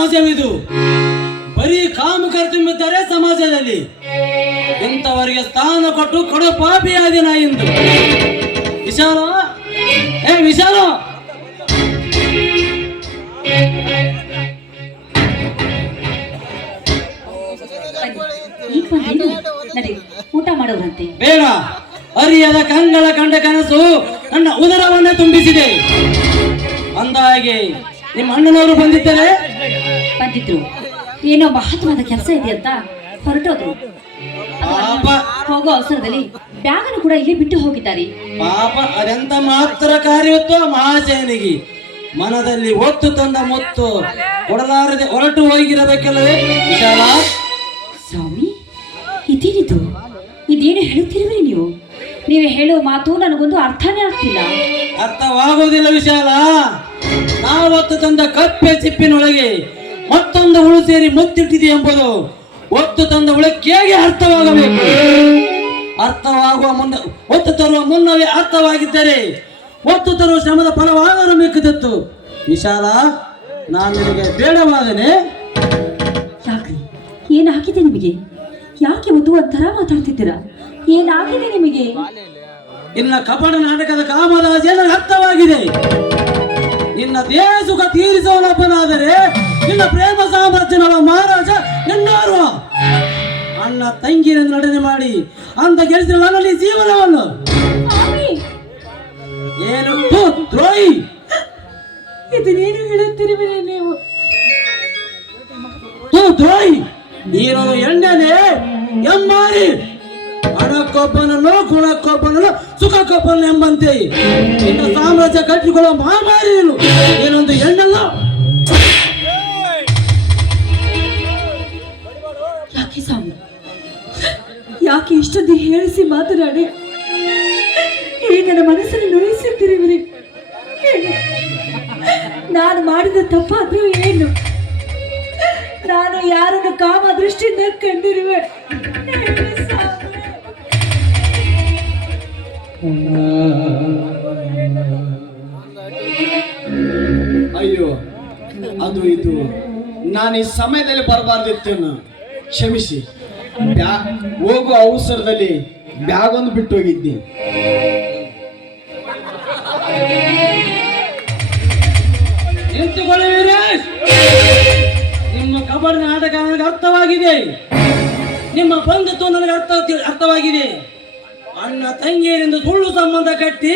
ಸಮಾಜವಿದು. ಬರೀ ಕಾಮಕರು ತುಂಬಿದ್ದಾರೆ ಸಮಾಜದಲ್ಲಿ. ಇಂಥವರಿಗೆ ಸ್ಥಾನ ಕೊಟ್ಟು ಕೊಡೋ ಪಾಪಿಯಾದಿ ನಾ ಇಂದು. ವಿಶಾಲ? ಏ ವಿಶಾಲ? ಊಟ ಮಾಡೋದಂತೆ ಬೇಡ. ಅರಿಯದ ಕಂಗಳ ಕಂಡ ಕನಸು ನನ್ನ ಉದರವನ್ನೇ ತುಂಬಿಸಿದೆ. ಅಂದಾಗೆ ನಿಮ್ಮ ಅಣ್ಣನವರು ಬಂದಿದ್ದಾರೆ ಬಂದಿದ್ರು. ಏನೋ ಮಹತ್ವದ ಕೆಲಸ ಇದೆ ಅಂತ ಹೊರಟೋದ್ರು. ಪಾಪ. ಹೋಗೋ ಅವಸರದಲ್ಲಿ ಬ್ಯಾಗನ್ನು ಕೂಡ ಇಲ್ಲಿ ಬಿಟ್ಟು ಹೋಗಿದ್ದಾರೆ. ಪಾಪ ಅದೆಂತ ಮಾತ್ರ ಕಾರ್ಯತ್ವ ಮಹಾಜನಿಗೆ ಮನದಲ್ಲಿ ಒತ್ತು ತಂದ ಮೊತ್ತು ಕೊಡಲಾರದೆ ಹೊರಟು ಹೋಗಿರಬೇಕಲ್ಲವೇ ವಿಶಾಲ. ಸ್ವಾಮಿ ಇದೇನಿದು? ಇದೇನು ಹೇಳುತ್ತಿರುವಿರಿ ನೀವು? ನೀವು ಹೇಳುವ ಮಾತು ನನಗೊಂದು ಅರ್ಥನೇ ಆಗ್ತಿಲ್ಲ. ಅರ್ಥವಾಗುವುದಿಲ್ಲ ವಿಶಾಲ. ನಾವತ್ತು ತಂದ ಕಪ್ಪೆ ಚಿಪ್ಪಿನೊಳಗೆ ಮತ್ತೊಂದು ಹುಳು ಸೇರಿ ಮುತ್ತಿಟ್ಟಿದೆ ಎಂಬುದು ಒತ್ತು ತಂದ ಹುಳಕ್ಕೆ ಹೇಗೆ ಅರ್ಥವಾಗಬೇಕು. ಅರ್ಥವಾಗುವ ಮುನ್ನ ಒತ್ತು ತರುವ ಮುನ್ನವೇ ಅರ್ಥವಾಗಿದ್ದರೆ ಒತ್ತು ತರುವ ಶ್ರಮದ ಫಲವಾದರೂ ಮಿಕ್ಕಿದತ್ತು ವಿಶಾಲ ನಾನು ನಿಮಗೆ ಬೇಡವಾದನೆ ಯಾಕೆ ಏನಾಗಿದೆ ನಿಮಗೆ? ಯಾಕೆ ಒತ್ತುವ ಒಂಥರ ಮಾತಾಡ್ತಿದ್ದೀರಾ? ಏನಾಗಿದೆ ನಿಮಗೆ? ಇನ್ನ ಕಪಟ ನಾಟಕದ ಕಾಮರಾಜ ಅರ್ಥವಾಗಿದೆ ನಿನ್ನ ದೇಹ ಸುಖ ತೀರಿಸೋನೊಬ್ಬನಾದರೆ ನಿನ್ನ ಪ್ರೇಮ ಸಾಮ್ರಾಜ್ಯನವ ಮಹಾರಾಜ ನಿನ್ನೋರ್ವ. ಅಣ್ಣ ತಂಗಿನ ನಡನೆ ಮಾಡಿ ಅಂತ ಗೆಲ್ಲಿಸಿದ ನನ್ನಲ್ಲಿ ಜೀವನವನ್ನು. ಏನು? ದ್ರೋಹಿ. ಇದು ನೀನು ಹೇಳುತ್ತಿರುವಿರಿ ನೀವು. ದ್ರೋಹಿ. ನೀನು ಎಣ್ಣೆನೆ ಎಮ್ಮಾರಿ. ಹಣಕ್ಕೊಬ್ಬನನ್ನು ಸುಖ ಸುಖಕ್ಕೊಬ್ಬನನ್ನು ಎಂಬಂತೆ. ಇನ್ನು ಸಾಮ್ರಾಜ್ಯ ಕಟ್ಟಿಕೊಳ್ಳುವ ಮಹಾಮಾರಿ ನೀನು. ಏನೊಂದು ಹೆಣ್ಣಲ್ಲ? ಯಾಕೆ ಸ್ವಾಮಿ? ಯಾಕೆ ಇಷ್ಟೊಂದು ಹೇಳಿಸಿ ಮಾತನಾಡಿ? ಈ ನನ್ನ ಮನಸ್ಸನ್ನು ನೋಯಿಸುತ್ತಿರುವಿರಿ. ನಾನು ಮಾಡಿದ ತಪ್ಪಾದ್ರೂ ಏನು? ನಾನು ಯಾರನ್ನು ಕಾಮ ದೃಷ್ಟಿಯಿಂದ ಕಂಡಿರುವೆ? ಅಯ್ಯೋ, ಅದು ಇದು. ನಾನು ಈ ಸಮಯದಲ್ಲಿ ಬರಬಾರ್ದಿತ್ತೇನು ಕ್ಷಮಿಸಿ. ಬ್ಯಾ ಹೋಗುವ ಅವಸರದಲ್ಲಿ. ಬ್ಯಾಗ್ ಒಂದು ಬಿಟ್ಟು ಹೋಗಿದ್ದೆ. ನಿಂತುಕೊಳ್ಳಿ ನಿಮ್ಮ ಕಬಡ್ಡಿ ನಾಟಕ ನನಗೆ ಅರ್ಥವಾಗಿದೆ. ನಿಮ್ಮ ಬಂಧುತ್ವ ನನಗೆ ಅರ್ಥ, ಅರ್ಥವಾಗಿದೆ. ಅಣ್ಣ ತಂಗಿಯರಿಂದ ಸುಳ್ಳು ಸಂಬಂಧ ಕಟ್ಟಿ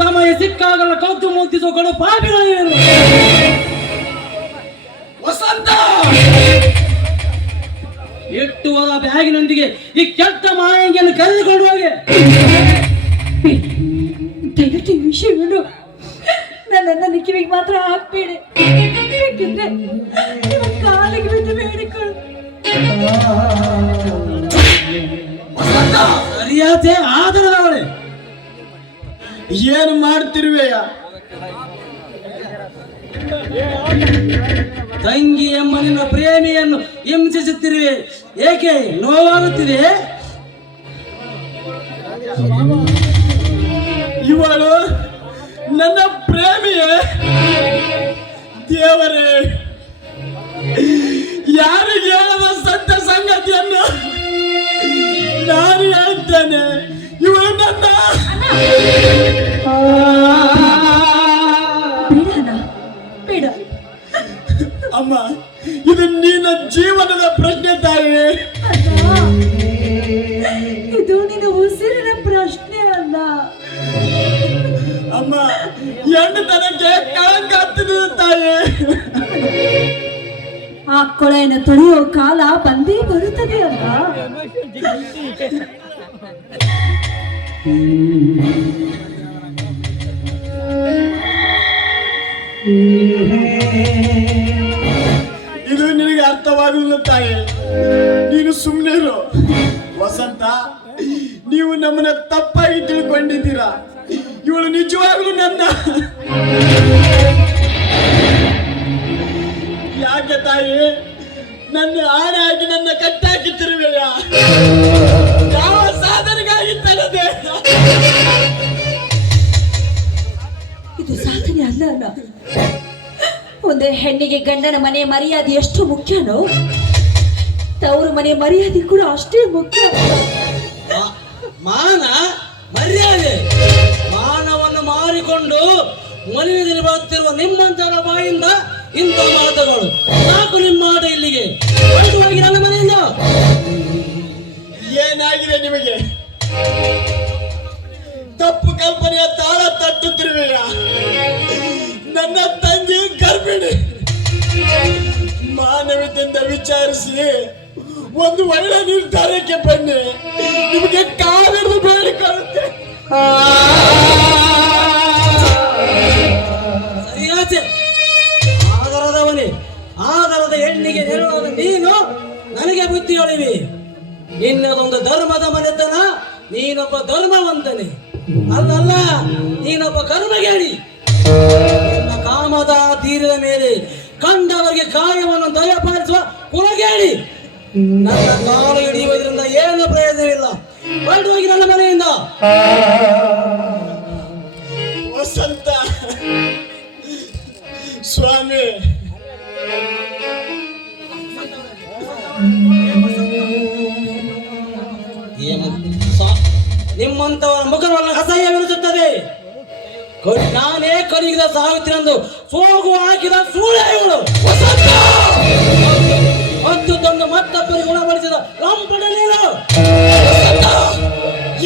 ಸಮಯ ಸಿಕ್ಕಾಗಲ್ಲ ಕದ್ದು ಕೊಡು ಪಾಪಿಗಳು ವಸಂತ! ಎಟ್ಟು ಹೋದ ಬ್ಯಾಗಿನೊಂದಿಗೆ ಈ ಕೆಟ್ಟ ಮಾಯಂಗಿಯನ್ನು ಕರೆದುಕೊಂಡು ಹೋಗಿ. ದಯವಿಟ್ಟು ಈ ವಿಷಯವನ್ನು ನನ್ನನ್ನು ಕಿವಿಗೆ ಮಾತ್ರ ಹಾಕ್ಬೇಡಿ. ಬೇಕಿದ್ರೆ ಕಾಲಿಗೆ ಬಿದ್ದು ಬೇಡಿಕೊಳ್ಳು. ಸರಿಯಾದೆ ಆದರದವಳೆ ಏನು ಮಾಡ್ತಿರುವೆಯ? ತಂಗಿ ಎಂಬ ಪ್ರೇಮಿಯನ್ನು ಹಿಂಸಿಸುತ್ತಿರುವೆ. ಏಕೆ? ನೋವಾಗುತ್ತಿದೆ? ಇವಳು ನನ್ನ ಪ್ರೇಮಿಯೇ. ದೇವರೇ ಯಾರು ಹೇಳದ ಸತ್ಯ ಸಂಗತಿಯನ್ನು ಬೇಡ ಅಣ್ಣ ಬೇಡ. ಅಮ್ಮ ಇದು ನಿನ್ನ ಜೀವನದ ಪ್ರಶ್ನೆ ತಾಯಿ ಇದು ನಿನ್ನ ಉಸಿರಿನ ಪ್ರಶ್ನೆ ಅಲ್ಲ. ಅಮ್ಮ ಹೆಣ್ಣುತನಕ್ಕೆ ಕಳಂಕ ಹತ್ತಿದೆ ತಾಯಿ. ಆ ಕೊಳೆಯನ್ನು ತೊಳೆಯೋ ಕಾಲ ಬಂದೇ ಬರುತ್ತದೆ ಅಲ್ಲ. ಇದು ನಿನಗೆ ಅರ್ಥವಾಗಲಿಲ್ಲ ತಾಯಿ. ನೀನು ಸುಮ್ಮನೆ ಇರು. ವಸಂತ, ನೀವು ನಮ್ಮನ್ನ ತಪ್ಪಾಗಿ ತಿಳ್ಕೊಂಡಿದ್ದೀರಾ? ಇವಳು ನಿಜವಾಗ್ಲೂ ನನ್ನ ಯಾಕೆ ತಾಯಿ? ನನ್ನ ಆಣೆ ಆಗಿ ನನ್ನ ಕಟ್ಟಾಕಿತ್ತಿರುವೆಯ ಯಾವ ಹೆಣ್ಣಿಗೆ ಗಂಡನ ಮನೆ ಮರ್ಯಾದೆ ಎಷ್ಟು ಮುಖ್ಯನೋ ತವರು ಮನೆ ಮರ್ಯಾದೆ ಕೂಡ ಅಷ್ಟೇ ಮುಖ್ಯ. ಮಾ- ಮಾನ ಮರ್ಯಾದೆ. ಮಾನವನ್ನು ಮಾರಿಕೊಂಡು ಮನೆಯಲ್ಲಿ ಬರುತ್ತಿರುವ ನಿಮ್ಮಂತರ ಬಾಯಿಂದ ಇಂಥ ಮಾತುಗಳು. ಸಾಕು ನಿಮ್ಮ ಆಟ ಇಲ್ಲಿಗೆ. ನನ್ನ ಮನೆಯಿಂದ. ಏನಾಗಿದೆ ನಿಮಗೆ? ತಪ್ಪು ಕಲ್ಪನೆಯ ತಾಳ ತಟ್ಟುತ್ತಿರುವ ನನ್ನ ತಂಗಿ ಗರ್ಭಿಣಿ. ಮಾನವತೆಯಿಂದ ವಿಚಾರಿಸಿ ಒಂದು ಒಳ್ಳೆ ನಿರ್ಧಾರಕ್ಕೆ ಬನ್ನಿ. ನಿಮಗೆ ಕಾಲಿಡಿದು ಬೇಡಿಕೊಳ್ಳುತ್ತೆ ಸರಿಯಾಚೆ ಆದರದವನೇ ಆದರದ ಹೆಣ್ಣಿಗೆ ನೆರವಾದ ನೀನು ನನಗೆ ಬುದ್ಧಿ ಹೇಳಿವಿ ನಿನ್ನದೊಂದು ಧರ್ಮದ ಮನೆತನ, ನೀನೊಬ್ಬ ಧರ್ಮವಂತನೆ. ಅಲ್ಲಲ್ಲ, ನೀನೊಬ್ಬ ಕರ್ಮಗೇಡಿ ನಿನ್ನ ಕಾಮದ ತೀರದ ಮೇಲೆ ಕಾರ್ಯವನ್ನು ದಯಪಾಲಿಸುವ ಕುಲಗೇಡಿ ನನ್ನ ಕಾಲು ಹಿಡಿಯುವುದರಿಂದ ಏನು ಪ್ರಯೋಜನವಿಲ್ಲ. ಬಂದು ಹೋಗಿ ನನ್ನ ಮನೆಯಿಂದ. ವಸಂತ. ಸ್ವಾಮಿ. ನಿಮ್ಮಂತವರ ಮುಖವನ್ನು ಅಸಹ್ಯವೆನಿಸುತ್ತದೆ. ನಾನೇ ಸಾವಿತ್ರಿ ಸಾವಿತ್ರಂದು ಸೋಗು ಹಾಕಿದ ಸೂಳೆ ಇವಳು ಮತ್ತು ತಂದು ಮತ್ತೊಬ್ಬರಿಗೆ ಗುಣಪಡಿಸಿದ ಲಂಪಟ ನೀನು.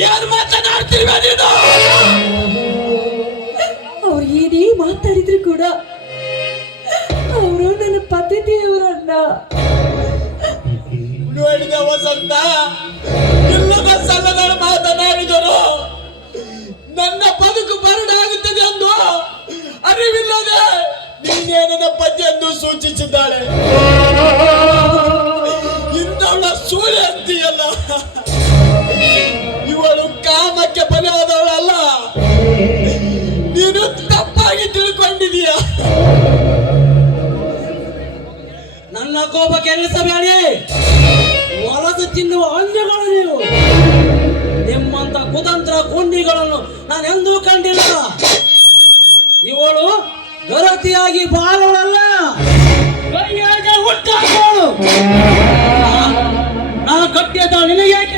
ಏನ್ ಮಾತನಾಡ್ತಿರುವ ನೀನು? ಅವ್ರು ಏನೇ ಮಾತಾಡಿದ್ರು ಕೂಡ ಅವರು ನನ್ನ ಪದ್ಧತಿಯವರನ್ನ ನೋಡಿದ ವಸಂತ ಇಲ್ಲದ ಸಲ್ಲದ ಮಾತನಾಡಿದರು. ನನ್ನ ಬದುಕು ಬರಡಾಗುತ್ತದೆ ಎಂದು ಅರಿವಿಲ್ಲದೆ ನೀನೇ ನನ್ನ ಪತಿ ಎಂದು ಸೂಚಿಸಿದ್ದಾಳೆ? ಇಂಥವಳ ಸೂರ್ಯ ಅಂತೀಯಲ್ಲ. ಇವಳು ಕಾಮಕ್ಕೆ ಬಲಿಯಾದವಳಲ್ಲ. ನೀನು ತಪ್ಪಾಗಿ ತಿಳ್ಕೊಂಡಿದೀಯ ನನ್ನ ಕೋಪ ಕೆರಳಿಸಬೇಡಿ ಹೊಲದು ತಿನ್ನುವ ಹಂಜಗಳು ನೀವು. ನಿಮ್ಮಂತ ಕುತಂತ್ರ ಗುಂಡಿಗಳನ್ನು ನಾನು ಎಂದೂ ಕಂಡಿಲ್ಲ. ಇವಳು ಗರತಿಯಾಗಿ ಬಾಳೋಳಲ್ಲ ಕೈಯಾಗ ಹುಟ್ಟಾಕೋಳು. ನಾ ಕಟ್ಟಿದ ನಿನಗೇಕೆ?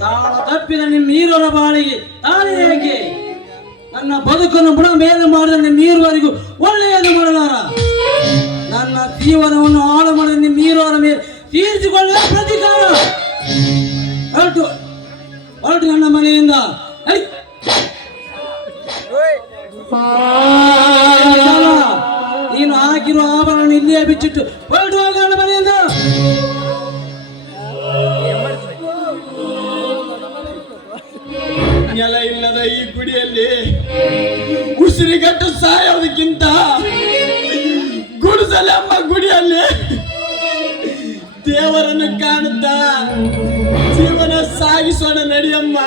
ತಾಳ ತಪ್ಪಿದ ನಿಮ್ಮ ನೀರರ ಬಾಳಿಗೆ ತಾಳಿ ಹೇಗೆ ನನ್ನ ಬದುಕನ್ನು ಬುಡ ಮೇಲೆ ಮಾಡಿದ ನಿಮ್ಮ ನೀರುವರೆಗೂ ಒಳ್ಳೆಯದು ಮಾಡಲಾರ ನನ್ನ ಜೀವನವನ್ನು ಹಾಳು ಮಾಡಿದ ನಿಮ್ಮ ನೀರುವರ ಮೇಲೆ ತೀರಿಸಿಕೊಳ್ಳುವ ಪ್ರತಿಕಾರ. ಹೊರಟು ಹೊರಟು ನನ್ನ ಮನೆಯಿಂದ. ನೀನು ಹಾಕಿರೋ ಆಭರಣ ಇಲ್ಲಿಯೇ ಬಿಚ್ಚಿಟ್ಟು ಹೊರಟು ಹೋಗ ನನ್ನ ಮನೆಯಿಂದ. ನೆಲ ಇಲ್ಲದ ಈ ಗುಡಿಯಲ್ಲಿ ಉಸಿರಿಗಟ್ಟು ಸಾಯೋದಕ್ಕಿಂತ ಗುಡಿಸಲೆಂಬ ಗುಡಿಯಲ್ಲಿ ದೇವರನ್ನು ಕಾಣುತ್ತಾ ಜೀವನ ಸಾಗಿಸೋಣ ನಡಿಯಮ್ಮ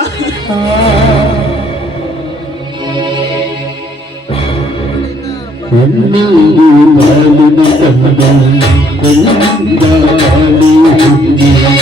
ಸಂಶಯದ